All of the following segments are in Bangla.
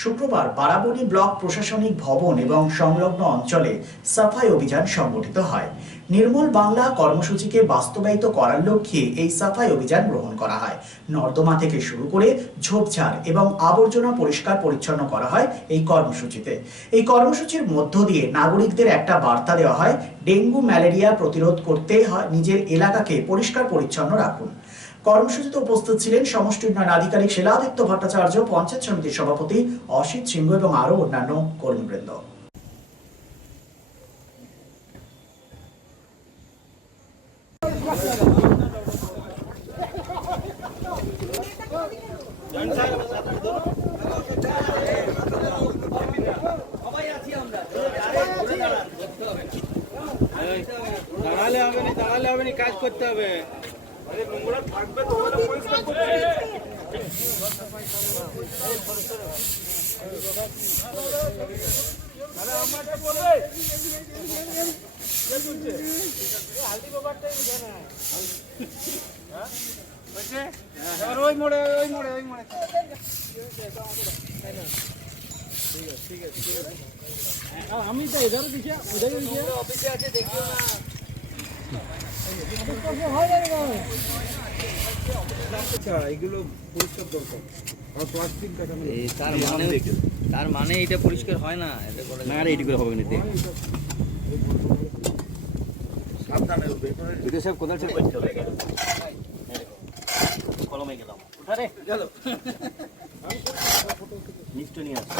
শুক্রবার বারাবণী ব্লক প্রশাসনিক ভবন এবং সংলগ্ন অঞ্চলে সাফাই অভিযান সংগঠিত হয়। নির্মল বাংলা কর্মসূচিকে বাস্তবায়িত করার লক্ষ্যে এই সাফাই অভিযান গ্রহণ করা হয়। নর্দমা থেকে শুরু করে ঝোপঝাড় এবং আবর্জনা পরিষ্কার পরিচ্ছন্ন করা হয় এই কর্মসূচিতে। এই কর্মসূচির মধ্য দিয়ে নাগরিকদের একটা বার্তা দেওয়া হয়, ডেঙ্গু ম্যালেরিয়া প্রতিরোধ করতে হয়, নিজের এলাকাকে পরিষ্কার পরিচ্ছন্ন রাখুন। কর্মসূচিতে উপস্থিত ছিলেন সমষ্টি উন্নয়ন আধিকারিক শিলাদিত্য ভট্টাচার্য, পঞ্চায়েত সমিতির সভাপতি অসিত সিংহ এবং আরও অন্যান্য কর্মীবৃন্দ। দাঁড়ালে হবে না দাঁড়ালে হবে না, কাজ করতে হবে। ওই মোড়ে ওই মোড়ে ওই মোড়ে আমি তো এধারে দিছি উধারে দিছি অফিসে আছে, দেখিও না। তার মানে তার মানে এটা পরিষ্কার হয় না না রে এটি করে হবে না দেখ বিদেশ সাহেব কোথায় কলমে গেলাম। উঠারে। গেল। নিশ্চয় নিয়ে আসছে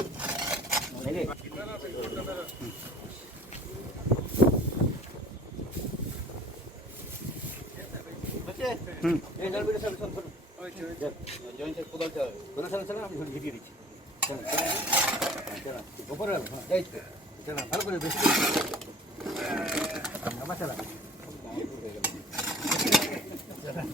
করে বেশি করে। আবার চালান। চালান।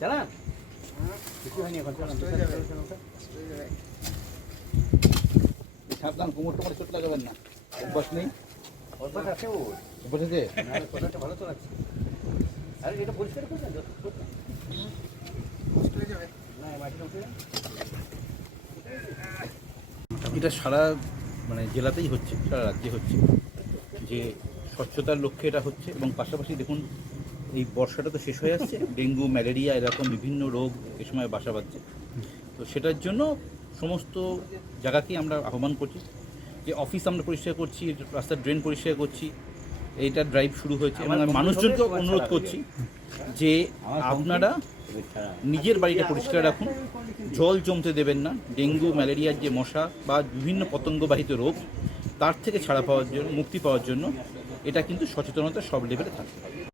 চালান। ভালো সাবধান কোমর টোমর চোট লাগাবেন না। অভ্যাস নেই? অভ্যাস আছে ও অভ্যাস আছে? কথাটা ভালো তো লাগছে। আরে এটা পরিষ্কার। এটা সারা মানে জেলাতেই হচ্ছে সারা রাজ্যে হচ্ছে। যে স্বচ্ছতার লক্ষ্যে এটা হচ্ছে এবং পাশাপাশি দেখুন এই বর্ষাটা তো শেষ হয়ে আসছে। ডেঙ্গু ম্যালেরিয়া এরকম বিভিন্ন রোগ এ সময় বাসা বাঁধছে। তো সেটার জন্য সমস্ত জায়গাকেই আমরা আহ্বান করছি। যে অফিস আমরা পরিষ্কার করছি রাস্তার ড্রেন পরিষ্কার করছি এইটা ড্রাইভ শুরু হয়েছে এবং আমি মানুষজনকে অনুরোধ করছি যে আপনারা নিজের বাড়িটা পরিষ্কার রাখুন। জল জমতে দেবেন না। ডেঙ্গু ম্যালেরিয়ার যে মশা বা বিভিন্ন পতঙ্গবাহিত রোগ তার থেকে ছাড়া পাওয়ার জন্য মুক্তি পাওয়ার জন্য এটা কিন্তু সচেতনতা সব লেভেলে থাকতে হবে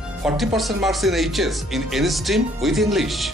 40% marks in HS in any stream with English.